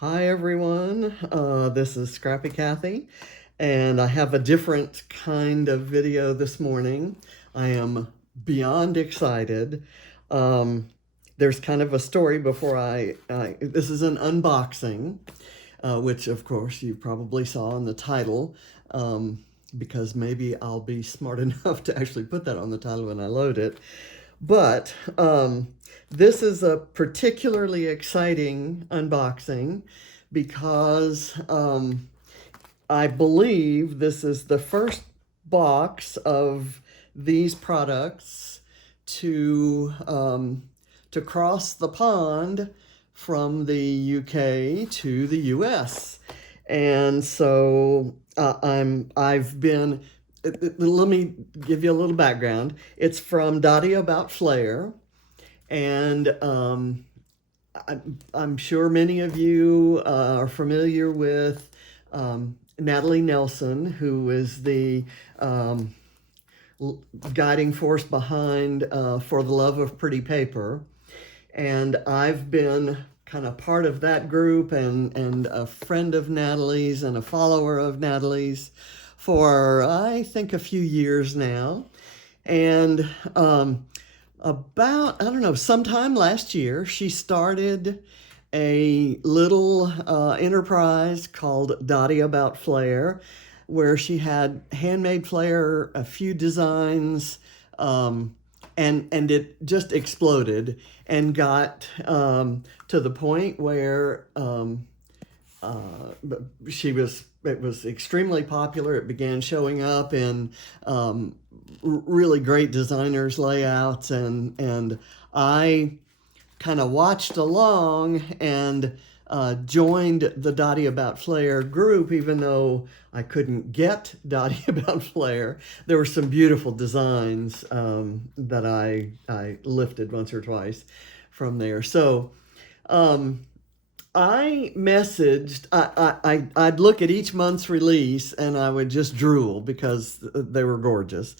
Hi everyone, this is Scrappy Kathy, and I have a different kind of video this morning. I am beyond excited. There's kind of a story before this is an unboxing, which of course you probably saw in the title, because maybe I'll be smart enough to actually put that on the title when I load it. But this is a particularly exciting unboxing because I believe this is the first box of these products to cross the pond from the UK to the US. And so I've been, let me give you a little background. It's from Dotty about Flair. And I'm sure many of you are familiar with Natalie Nelson, who is the guiding force behind For the Love of Pretty Paper. And I've been kind of part of that group and a friend of Natalie's and a follower of Natalie's for, I think, a few years now. And about, I don't know, sometime last year, she started a little enterprise called Dotty About Flair, where she had handmade Flair, a few designs, and it just exploded and got to the point where it was extremely popular. It began showing up in really great designers' layouts, and I kind of watched along and joined the Dotty About Flair group, even though I couldn't get Dotty About Flair. There were some beautiful designs that I lifted once or twice from there. So I messaged, I'd look at each month's release and I would just drool because they were gorgeous.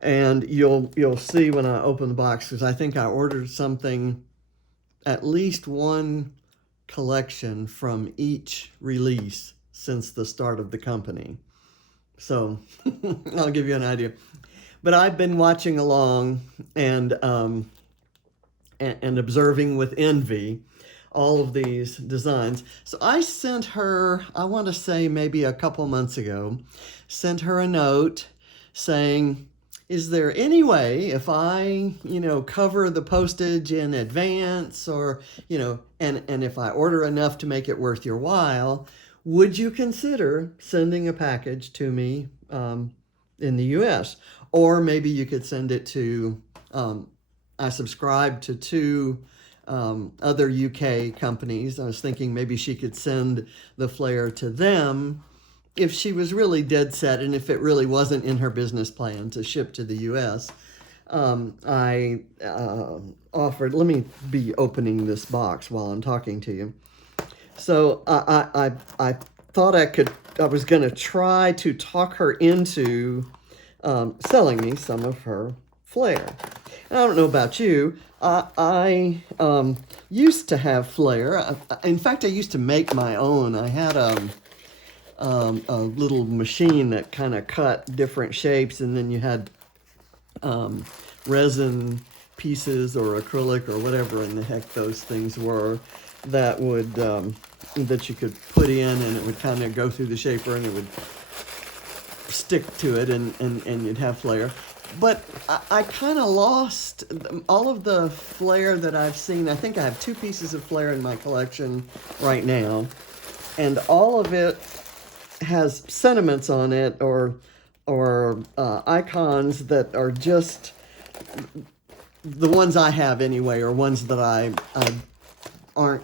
And you'll see when I open the box, because I think I ordered something, at least one collection from each release since the start of the company. So I'll give you an idea. But I've been watching along and observing with envy all of these designs. So I sent her, I want to say maybe a couple months ago, sent her a note saying, is there any way if I, cover the postage in advance, or, and if I order enough to make it worth your while, would you consider sending a package to me in the US? Or maybe you could send it to, I subscribe to two other UK companies. I was thinking maybe she could send the Flair to them if she was really dead set, and if it really wasn't in her business plan to ship to the US. I offered, let me be opening this box while I'm talking to you. So I thought I was going to try to talk her into selling me some of her Flair. And I don't know about you. I used to have Flair. In fact, I used to make my own. I had a little machine that kind of cut different shapes, and then you had resin pieces or acrylic or whatever in the heck those things were that would that you could put in, and it would kind of go through the shaper and it would stick to it, and you'd have Flair. But I kind of lost all of the Flair that I've seen. I think I have 2 pieces of Flair in my collection right now, and all of it has sentiments on it or icons that are just the ones I have anyway, or ones that I aren't,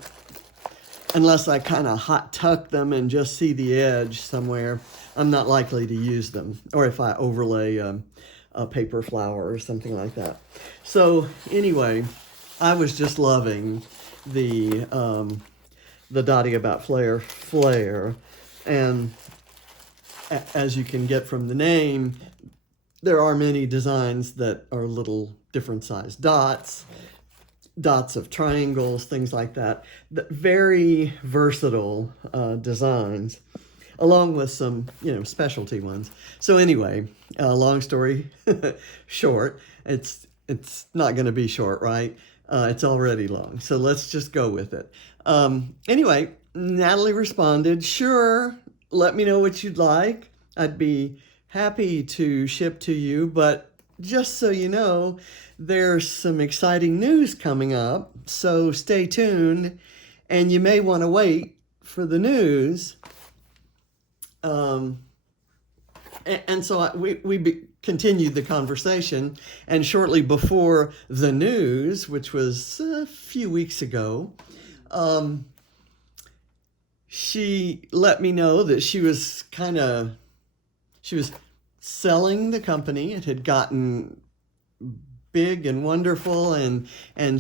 unless I kind of hot tuck them and just see the edge somewhere, I'm not likely to use them, or if I overlay a paper flower or something like that. So anyway, I was just loving the Dotty About Flair, and as you can get from the name, there are many designs that are little different sized dots. dots of triangles, things like that. Very versatile designs, along with some, specialty ones. So anyway, long story short, it's not going to be short, right? It's already long, so let's just go with it. Anyway, Natalie responded, "Sure, let me know what you'd like. I'd be happy to ship to you, but just so you know, there's some exciting news coming up, so stay tuned, and you may want to wait for the news." And so we continued the conversation, and shortly before the news, which was a few weeks ago, she let me know that she was selling the company. It had gotten big and wonderful, and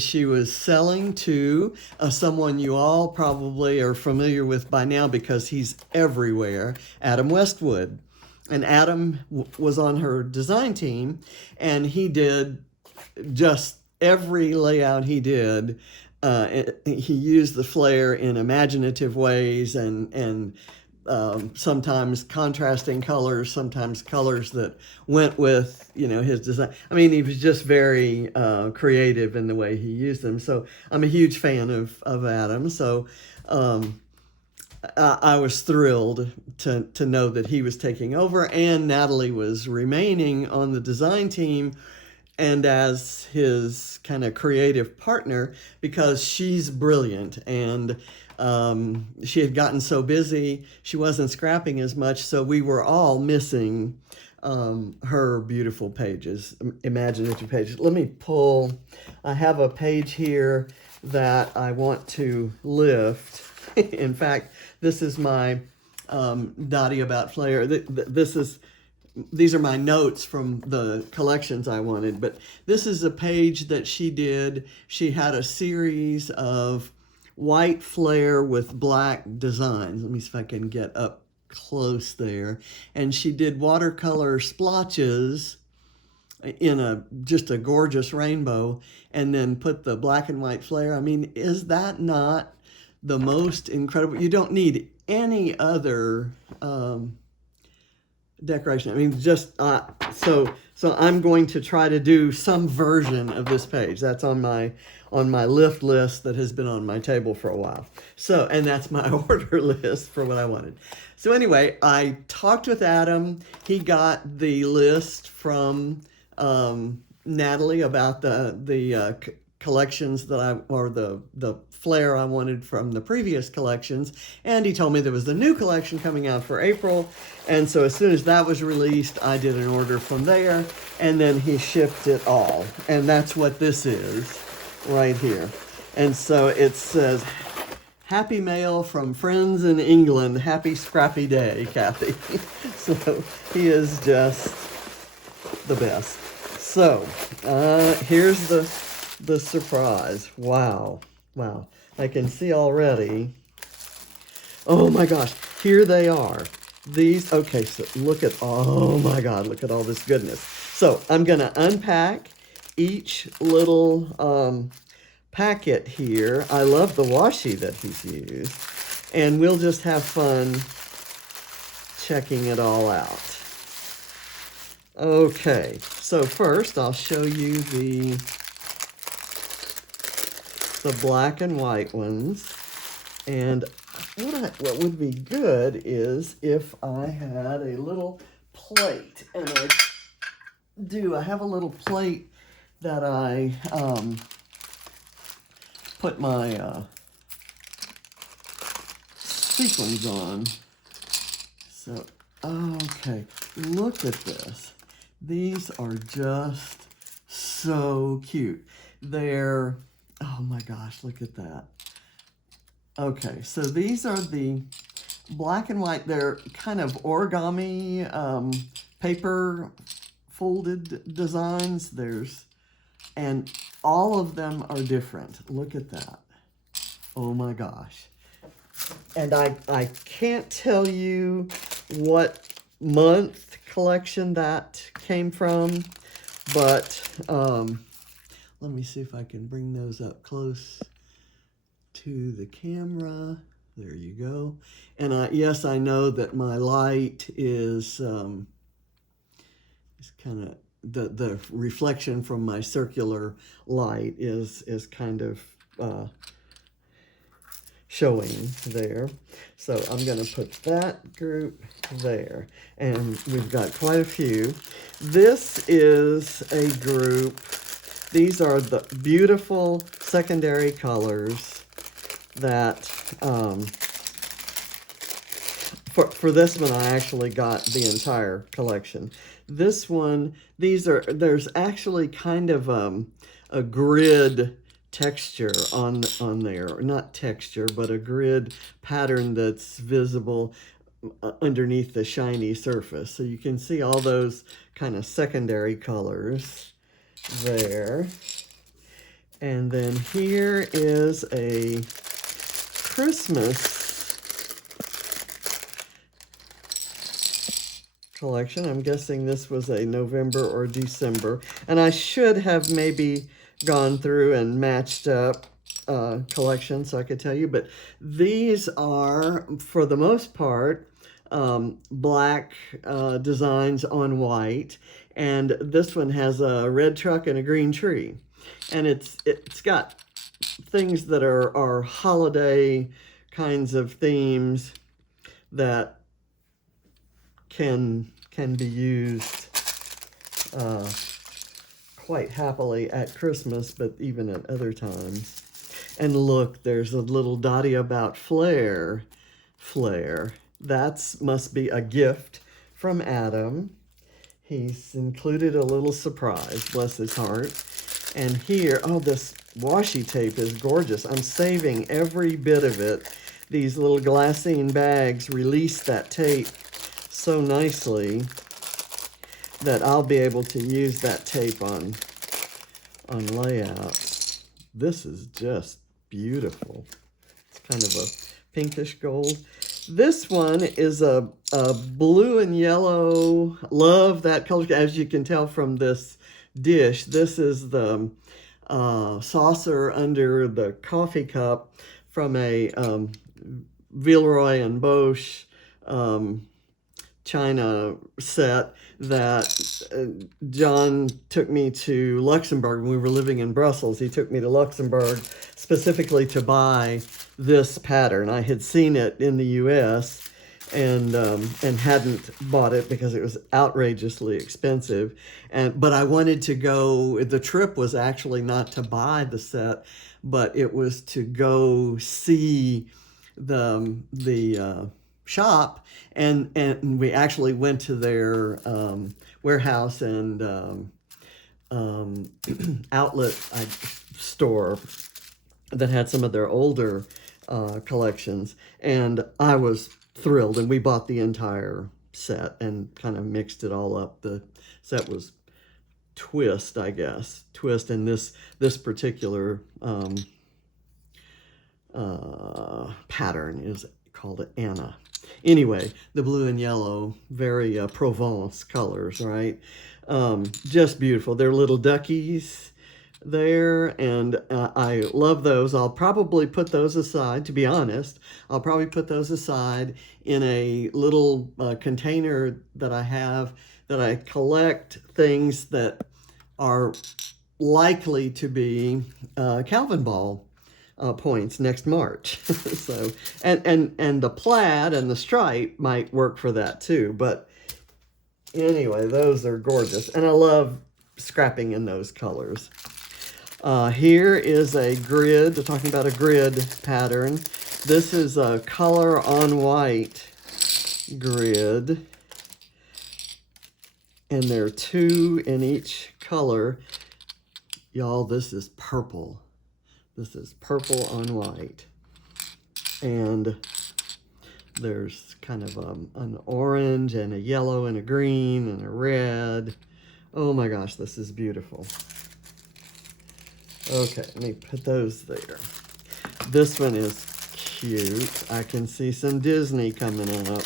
she was selling to someone you all probably are familiar with by now because he's everywhere, Adam Westwood. And Adam was on her design team, and he did just every layout he did. He used the Flair in imaginative ways, and sometimes contrasting colors, sometimes colors that went with, his design. I mean, he was just very creative in the way he used them. So I'm a huge fan of Adam. So I was thrilled to know that he was taking over, and Natalie was remaining on the design team and as his kind of creative partner, because she's brilliant, and she had gotten so busy she wasn't scrapping as much, so we were all missing her beautiful pages, imaginative pages. Let me I have a page here that I want to lift. In fact, this is my Dotty about Flair. These are my notes from the collections I wanted, but this is a page that she did. She had a series of white Flair with black designs. Let me see if I can get up close there. And she did watercolor splotches in just a gorgeous rainbow, and then put the black and white Flair. I mean, is that not the most incredible? You don't need any other decoration. I mean, just so I'm going to try to do some version of this page. That's on my lift list that has been on my table for a while. So, and that's my order list for what I wanted. So anyway, I talked with Adam. He got the list from Natalie about the collections the Flair I wanted from the previous collections, and he told me there was the new collection coming out for April, and so as soon as that was released, I did an order from there, and then he shipped it all, and that's what this is right here. And so it says, "Happy mail from friends in England. Happy scrappy day, Kathy." So he is just the best. So here's the surprise. Wow. I can see already. Oh my gosh, here they are. Okay, so oh my God, look at all this goodness. So I'm gonna unpack each little packet here. I love the washi that he's used, and we'll just have fun checking it all out. Okay, so first I'll show you the black and white ones, and what would be good is if I had a little plate, and I have a little plate that I put my sequins on. So, okay, look at this. These are just so cute. They're, oh my gosh, look at that. Okay, so these are the black and white. They're kind of origami, paper folded designs. And all of them are different. Look at that. Oh my gosh. And I can't tell you what month collection that came from, but let let me see if I can bring those up close to the camera. There you go. And yes, I know that my light is kind of, the reflection from my circular light is kind of showing there. So I'm going to put that group there. And we've got quite a few. This is a group. These are the beautiful secondary colors that, for this one, I actually got the entire collection. This one, there's actually kind of a grid texture on there. Not texture, but a grid pattern that's visible underneath the shiny surface. So you can see all those kind of secondary colors there. And then here is a Christmas collection. I'm guessing this was a November or December. And I should have maybe gone through and matched up collections so I could tell you. But these are, for the most part, black designs on white. And this one has a red truck and a green tree. And it's got things that are holiday kinds of themes that can be used quite happily at Christmas, but even at other times. And look, there's a little Dotty about Flair. Flair. That must be a gift from Adam. He's included a little surprise, bless his heart. And here, oh, this washi tape is gorgeous. I'm saving every bit of it. These little glassine bags release that tape so nicely that I'll be able to use that tape on layouts. This is just beautiful. It's kind of a pinkish gold. This one is a blue and yellow. Love that color. As you can tell from this dish, this is the saucer under the coffee cup from a Villeroy and Bosch China set that John took me to Luxembourg when we were living in Brussels. He took me to Luxembourg specifically to buy this pattern. I had seen it in the U.S. and hadn't bought it because it was outrageously expensive. But I wanted to go. The trip was actually not to buy the set, but it was to go see the shop, and we actually went to their warehouse and outlet store that had some of their older collections, and I was thrilled, and we bought the entire set and kind of mixed it all up. The set was Twist, I guess. Twist, and this particular pattern is called Anna. Anyway, the blue and yellow, very Provence colors, right? Just beautiful. They're little duckies there, and I love those. I'll probably put those aside, to be honest. I'll probably put those aside in a little container that I have, that I collect things that are likely to be Calvin Ball points next March. So, and the plaid and the stripe might work for that too. But anyway, those are gorgeous, and I love scrapping in those colors. Here is a grid. We're talking about a grid pattern. This is a color on white grid, and there are two in each color. Y'all, this is purple. This is purple on white. And there's kind of an orange and a yellow and a green and a red. Oh my gosh, this is beautiful. Okay, let me put those there. This one is cute. I can see some Disney coming up.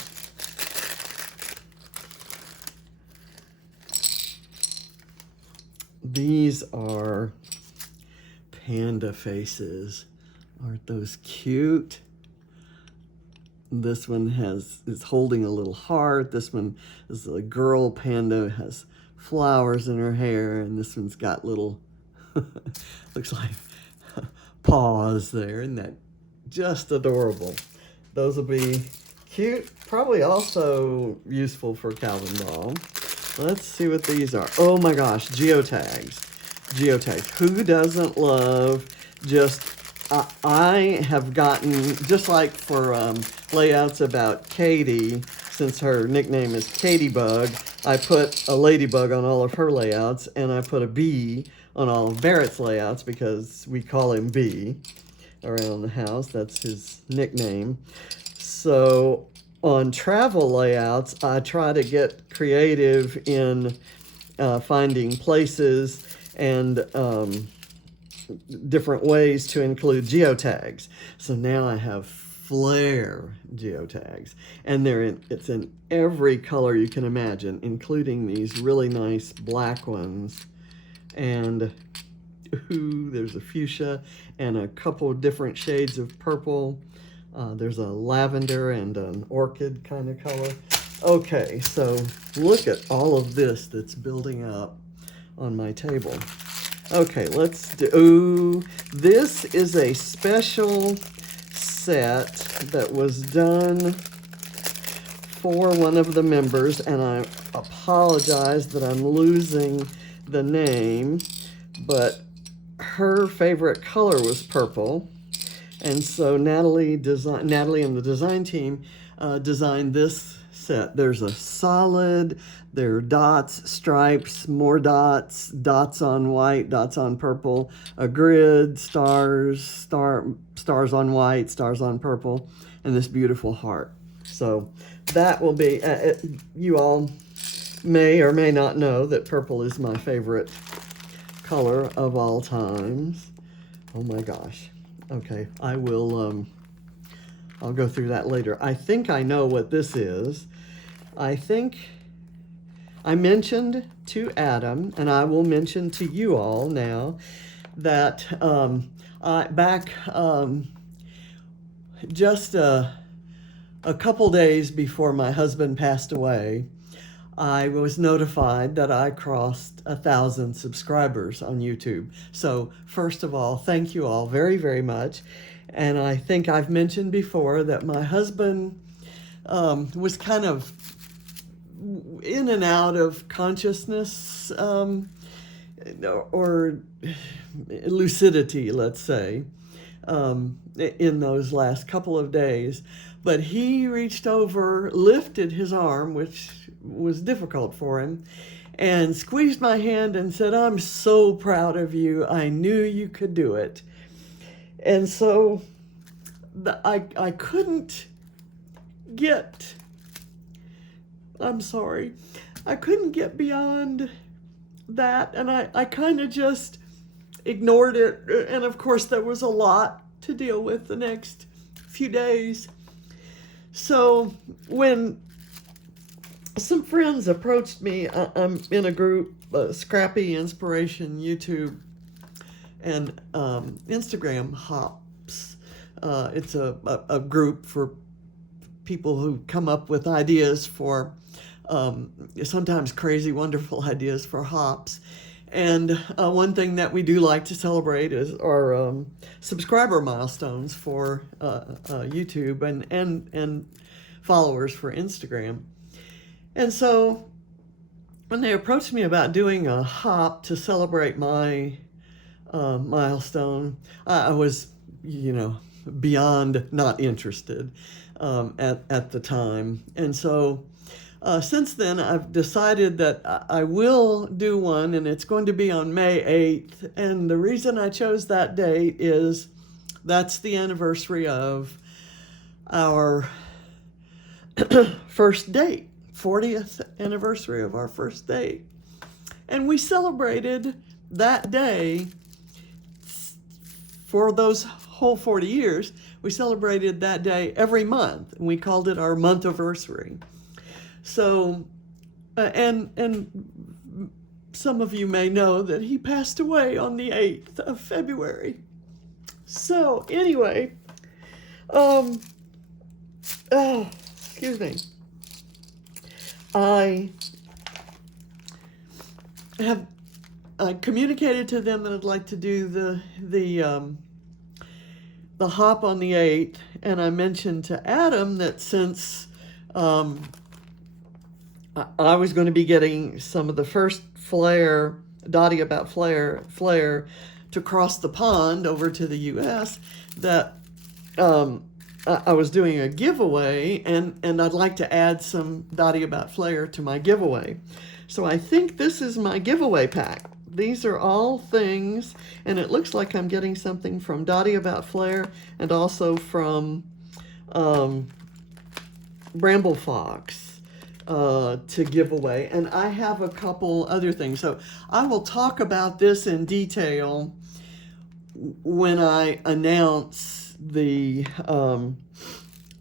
These are panda faces. Aren't those cute? This one is holding a little heart. This one is a girl panda, has flowers in her hair, and this one's got little, looks like paws there. Isn't that just adorable? Those will be cute, probably also useful for Calvin Ball. Let's see what these are. Oh my gosh, geotags. Geotags. Who doesn't love just, I have gotten, just like for layouts about Katie, since her nickname is Katybug, I put a ladybug on all of her layouts, and I put a bee on all of Barrett's layouts because we call him Bee around the house. That's his nickname. So on travel layouts, I try to get creative in finding places and different ways to include geotags. So now I have Flair geotags, and it's in every color you can imagine, including these really nice black ones. And ooh, there's a fuchsia and a couple of different shades of purple. There's a lavender and an orchid kind of color. Okay, so look at all of this that's building up on my table. Okay, let's do, ooh, this is a special set that was done for one of the members, and I apologize that I'm losing the name, but her favorite color was purple. And so Natalie and the design team designed this set. There's a solid, there are dots, stripes, more dots, dots on white, dots on purple, a grid, stars, stars on white, stars on purple, and this beautiful heart. So that will be, you all may or may not know that purple is my favorite color of all times. Oh my gosh. Okay, I will, I'll go through that later. I think I know what this is. I think I mentioned to Adam, and I will mention to you all now, that back just a couple days before my husband passed away, I was notified that I crossed 1,000 subscribers on YouTube. So first of all, thank you all very, very much. And I think I've mentioned before that my husband was kind of in and out of consciousness or lucidity, let's say, in those last couple of days. But he reached over, lifted his arm, which was difficult for him, and squeezed my hand and said, "I'm so proud of you. I knew you could do it." And so I couldn't get, I'm sorry, I couldn't get beyond that. And I kind of just ignored it. And of course, there was a lot to deal with the next few days. So when some friends approached me, I'm in a group, Scrappy Inspiration YouTube and Instagram Hops. It's a group for people who come up with ideas for, sometimes crazy, wonderful ideas for hops. And one thing that we do like to celebrate is our subscriber milestones for YouTube and followers for Instagram. And so when they approached me about doing a hop to celebrate my milestone, I was, beyond not interested at the time. And so since then, I've decided that I will do one, and it's going to be on May 8th. And the reason I chose that date is that's the anniversary of our first date. 40th anniversary of our first date. And we celebrated that day for those whole 40 years. We celebrated that day every month, and we called it our month-iversary. So, and some of you may know that he passed away on the 8th of February. So anyway, oh, excuse me. I have communicated to them that I'd like to do the hop on the 8th, and I mentioned to Adam that since I was going to be getting some of the first Flair, Dotty about Flair to cross the pond over to the U.S., that I was doing a giveaway, and I'd like to add some Dotty about Flair to my giveaway. So I think this is my giveaway pack. These are all things, and it looks like I'm getting something from Dotty about Flair and also from Bramble Fox to give away. And I have a couple other things. So I will talk about this in detail when I announce the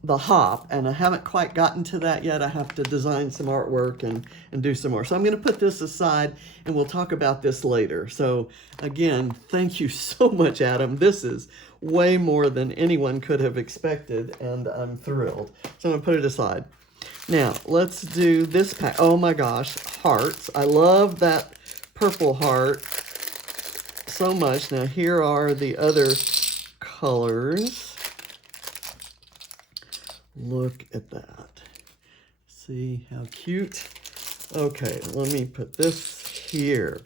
hop, and I haven't quite gotten to that yet. I have to design some artwork and do some more. So I'm going to put this aside, and we'll talk about this later. So again, thank you so much, Adam. This is way more than anyone could have expected, and I'm thrilled. So I'm going to put it aside. Now, let's do this pack. Oh my gosh, hearts. I love that purple heart so much. Now, here are the other colors. Look at that. See how cute? Okay, let me put this here.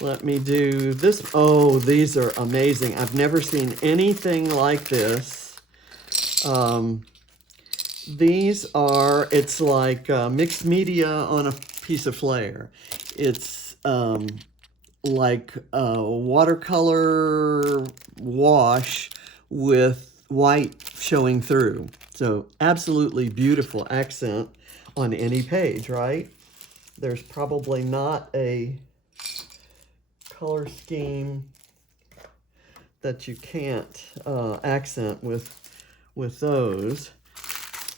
Let me do this. Oh, these are amazing. I've never seen anything like this. These are, it's like mixed media on a piece of Flair. It's like a watercolor wash with white showing through. So absolutely beautiful accent on any page, right? There's probably not a color scheme that you can't accent with those.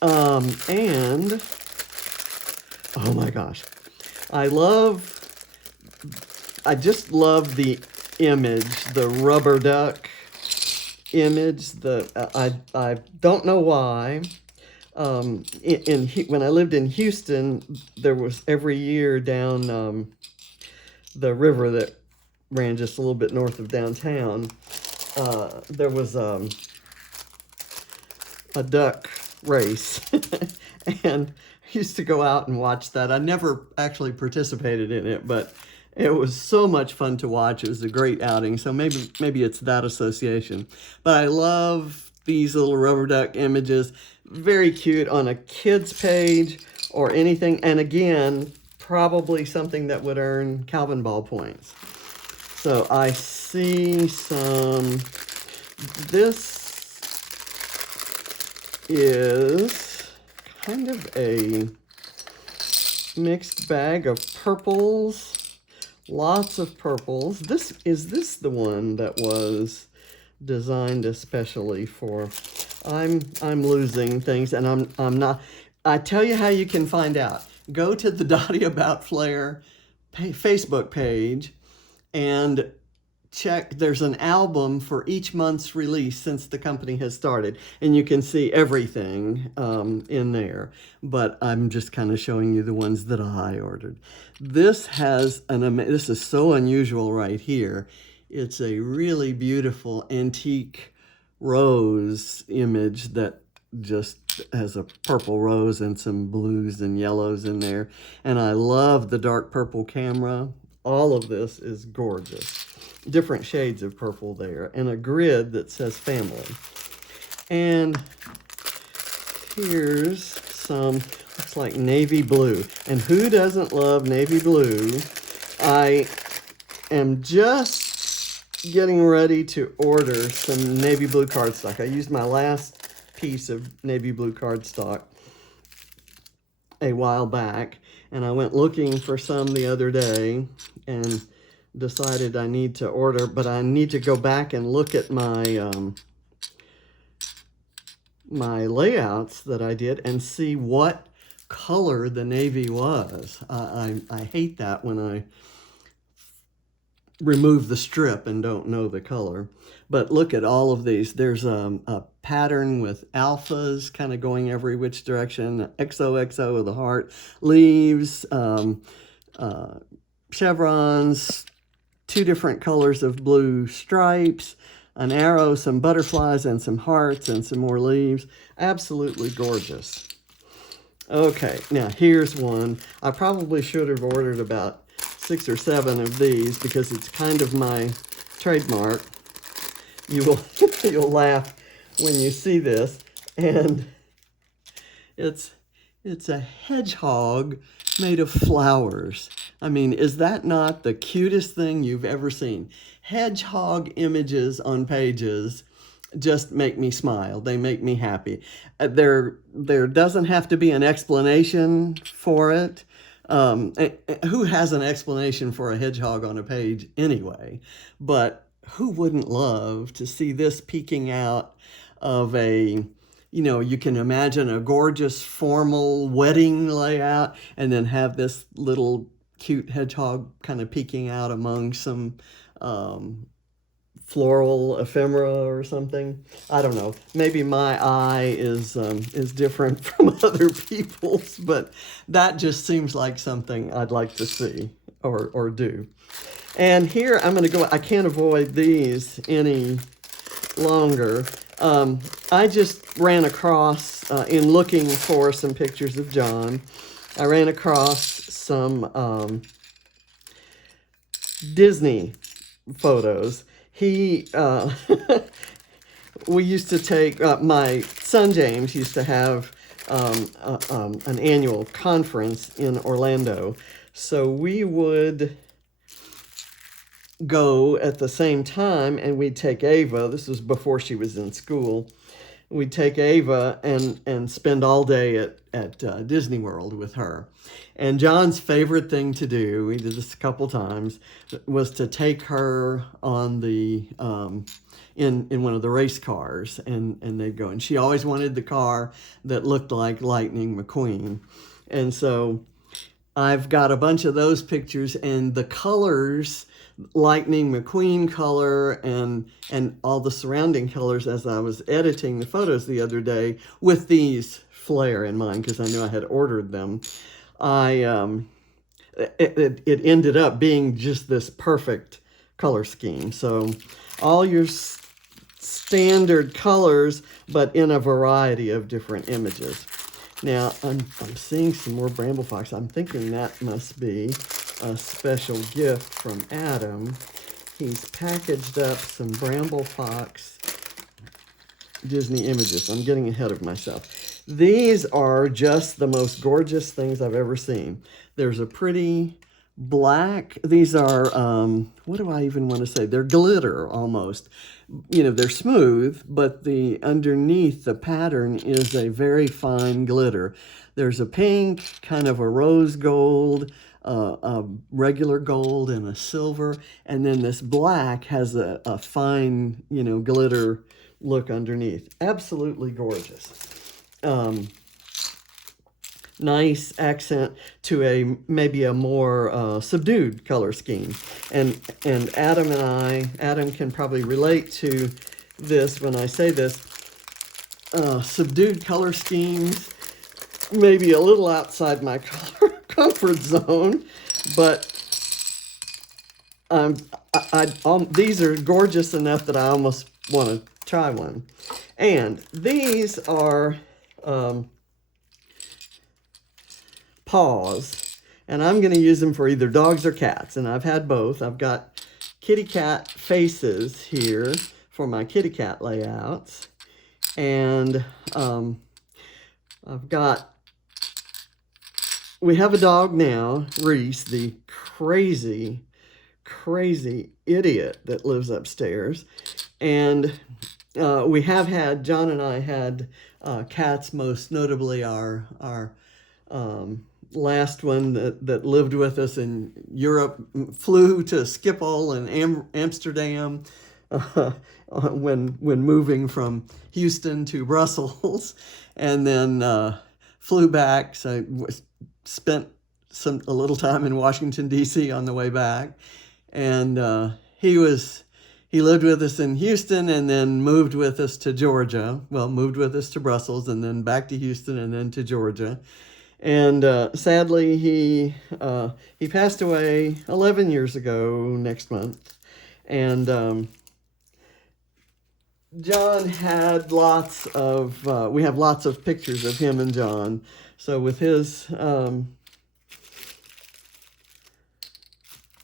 And oh my gosh, I just love the image, the rubber duck image. I don't know why. When I lived in Houston, there was every year down the river that ran just a little bit north of downtown. There was a duck race, and I used to go out and watch that. I never actually participated in it, but it was so much fun to watch. It was a great outing, so maybe it's that association. But I love these little rubber duck images. Very cute on a kid's page or anything. And again, probably something that would earn Calvin ball points. So I see some, this is kind of a mixed bag of purples. Lots of purples. Is this the one that was designed especially for? I'm losing things, and I'm not. I tell you how you can find out. Go to the Dotty About Flair Facebook page and check. There's an album for each month's release since the company has started, and you can see everything in there. But I'm just kind of showing you the ones that I ordered. This has this is so unusual right here. It's a really beautiful antique rose image that just has a purple rose and some blues and yellows in there. And I love the dark purple camera. All of this is gorgeous. Different shades of purple there, and a grid that says family. And here's some, looks like navy blue. And who doesn't love navy blue? I am just getting ready to order some navy blue cardstock. I used my last piece of navy blue cardstock a while back, and I went looking for some the other day and decided I need to order, but I need to go back and look at my my layouts that I did and see what color the navy was. I hate that when I remove the strip and don't know the color. But look at all of these. There's a pattern with alphas kind of going every which direction. XOXO with the heart. Leaves, chevrons, 2 different colors of blue stripes, an arrow, some butterflies, and some hearts, and some more leaves. Absolutely gorgeous. Okay, now here's one. I probably should have ordered about 6 or 7 of these because it's kind of my trademark. You will you'll laugh when you see this, and it's a hedgehog made of flowers. I mean, is that not the cutest thing you've ever seen? Hedgehog images on pages just make me smile. They make me happy. There doesn't have to be an explanation for it. Who has an explanation for a hedgehog on a page anyway? But who wouldn't love to see this peeking out of a, you can imagine a gorgeous formal wedding layout and then have this little cute hedgehog kind of peeking out among some floral ephemera or something. I don't know. Maybe my eye is different from other people's, but that just seems like something I'd like to see or do. And here I'm going to go. I can't avoid these any longer. I just ran across, in looking for some pictures of John, I ran across some Disney photos. He, we used to take, my son James used to have an annual conference in Orlando. So we would go at the same time, and we'd take Ava. This was before she was in school. We'd take Ava and spend all day at Disney World with her. And John's favorite thing to do, we did this a couple times, was to take her on the in one of the race cars, and they'd go. And she always wanted the car that looked like Lightning McQueen. And so I've got a bunch of those pictures, and the colors, Lightning McQueen color and all the surrounding colors, as I was editing the photos the other day with these Flair in mind, because I knew I had ordered them. It ended up being just this perfect color scheme. So all your standard colors, but in a variety of different images. Now I'm seeing some more bramble fox. I'm thinking that must be a special gift from Adam. He's packaged up some bramble fox Disney images. I'm getting ahead of myself. These are just the most gorgeous things I've ever seen. There's a pretty black, these are, what do I even want to say? They're glitter almost. They're smooth, but underneath the pattern is a very fine glitter. There's a pink, kind of a rose gold, a regular gold, and a silver, and then this black has a fine, glitter look underneath. Absolutely gorgeous. Nice accent to maybe a more subdued color scheme. And Adam can probably relate to this when I say this. Subdued color schemes, maybe a little outside my comfort zone, but these are gorgeous enough that I almost want to try one. And these are paws, and I'm going to use them for either dogs or cats, and I've had both. I've got kitty cat faces here for my kitty cat layouts, and we have a dog now, Reese, the crazy idiot that lives upstairs, and John and I had cats, most notably our last one that lived with us in Europe, flew to Schiphol and Amsterdam when moving from Houston to Brussels, and then flew back, so spent a little time in Washington, D.C. on the way back. And he lived with us in Houston and then moved with us to Georgia. Well, moved with us to Brussels and then back to Houston and then to Georgia. And sadly, he passed away 11 years ago next month. And John had we have lots of pictures of him and John. So with his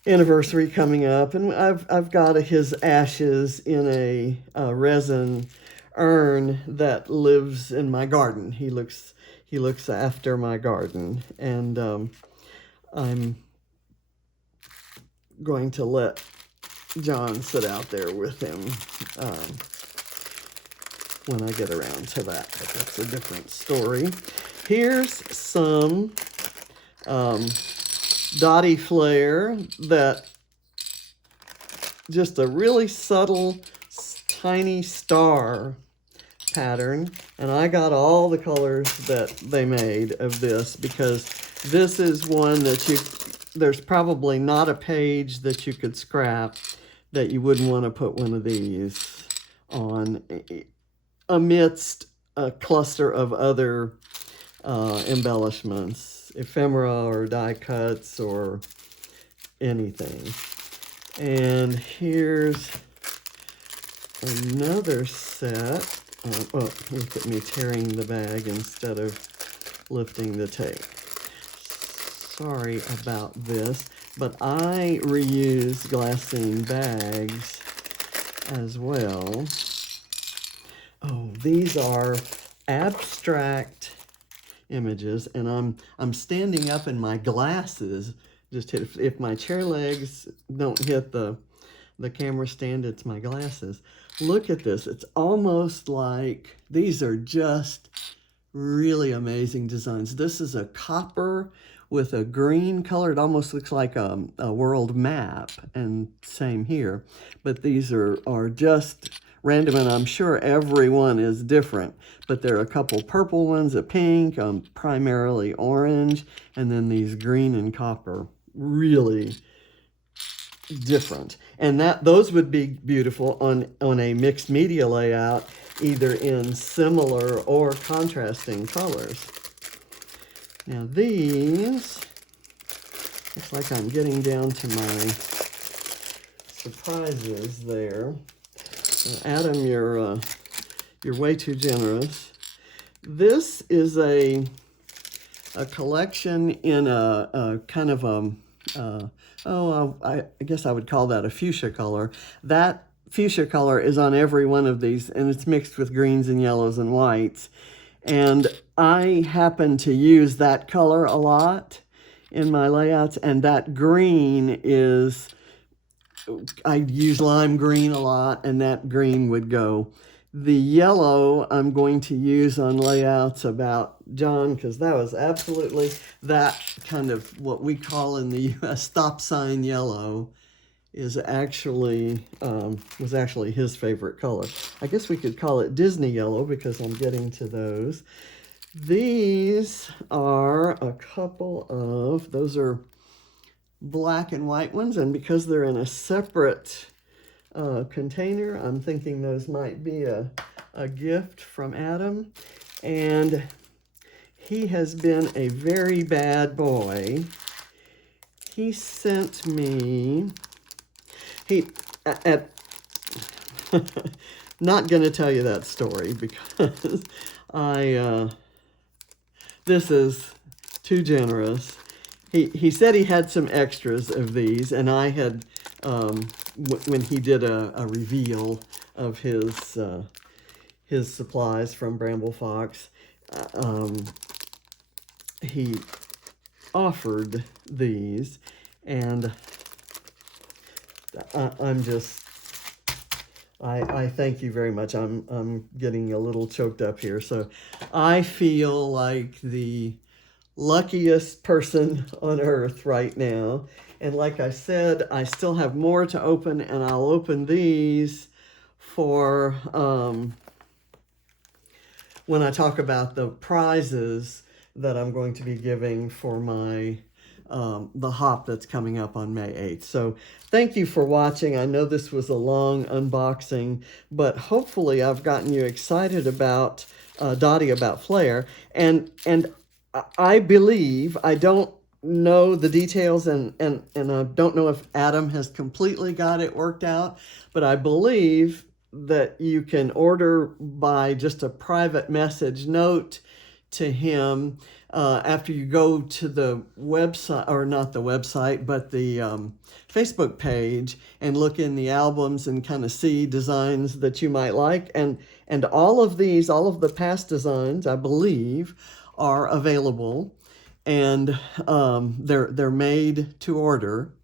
anniversary coming up, and I've got his ashes in a resin urn that lives in my garden. He looks after my garden, and I'm going to let John sit out there with him when I get around to that, but that's a different story. Here's some Dotty Flair, that just a really subtle, tiny star pattern, and I got all the colors that they made of this because this is one that there's probably not a page that you could scrap that you wouldn't want to put one of these on amidst a cluster of other embellishments, ephemera or die cuts or anything. And here's another set. Oh, look at me tearing the bag instead of lifting the tape. Sorry about this, but I reuse glassine bags as well. Oh, these are abstract images, and I'm standing up and my glasses just hit. If my chair legs don't hit the camera stand, it's my glasses. Look at this. It's almost like these are just really amazing designs. This is a copper with a green color. It almost looks like a world map, and same here. But these are just random, and I'm sure every one is different. But there are a couple purple ones, a pink, primarily orange, and then these green and copper. Really different. And those would be beautiful on a mixed media layout, either in similar or contrasting colors. Now these, looks like I'm getting down to my surprises there. Adam, you're way too generous. This is a collection in a kind of I guess I would call that a fuchsia color. That fuchsia color is on every one of these, and it's mixed with greens and yellows and whites. And I happen to use that color a lot in my layouts, and that green is, I use lime green a lot, and that green would go. The yellow I'm going to use on layouts about John, because that was absolutely that kind of what we call in the U.S. stop sign yellow is actually, was actually his favorite color. I guess we could call it Disney yellow because I'm getting to those. These are a couple of, those are black and white ones, and because they're in a separate container, I'm thinking those might be a gift from Adam. And he has been a very bad boy. He sent me, not going to tell you that story because this is too generous. He said he had some extras of these, and I had, when he did a reveal of his supplies from Bramble Fox, he offered these, and I thank you very much. I'm getting a little choked up here. So I feel like the luckiest person on earth right now. And like I said, I still have more to open, and I'll open these for when I talk about the prizes. that I'm going to be giving for my the hop that's coming up on May 8th. So thank you for watching. I know this was a long unboxing, but hopefully I've gotten you excited about Dotty, about Flair. And I believe, I don't know the details, and I don't know if Adam has completely got it worked out, but I believe that you can order by just a private message note to him after you go to the website, or not the website, but the Facebook page, and look in the albums and kind of see designs that you might like. And all of these, all of the past designs, I believe, are available, and they're made to order.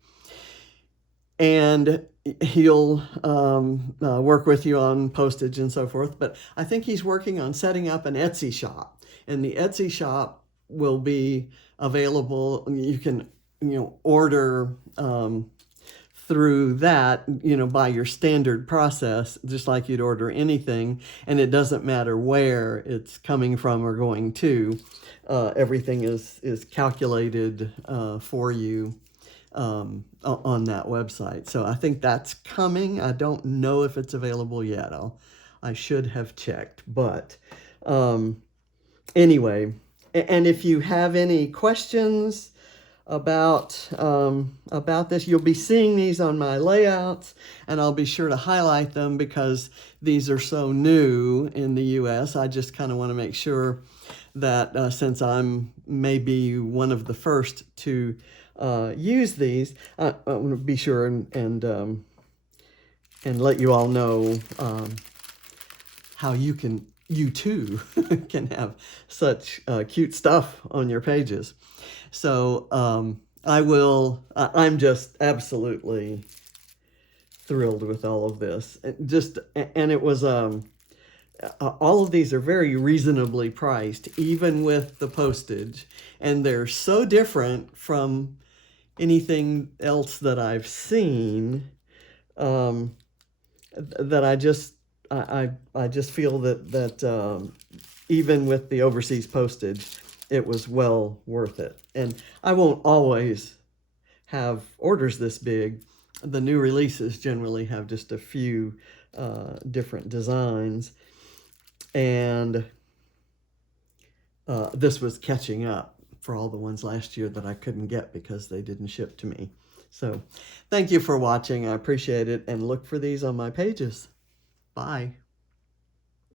And he'll work with you on postage and so forth. But I think he's working on setting up an Etsy shop, and the Etsy shop will be available. You can, order through that, by your standard process, just like you'd order anything, and it doesn't matter where it's coming from or going to. Everything is calculated for you on that website. So I think that's coming. I don't know if it's available yet. I should have checked, but anyway. And if you have any questions about this, you'll be seeing these on my layouts, and I'll be sure to highlight them because these are so new in the U.S. I just kind of want to make sure that since I'm maybe one of the first to use these, I want to be sure and let you all know how you too can have such cute stuff on your pages. So I'm just absolutely thrilled with all of this. And it was, all of these are very reasonably priced, even with the postage. And they're so different from anything else that I've seen that I just feel that even with the overseas postage, it was well worth it. And I won't always have orders this big. The new releases generally have just a few different designs. And this was catching up for all the ones last year that I couldn't get because they didn't ship to me. So thank you for watching. I appreciate it. And look for these on my pages. Bye.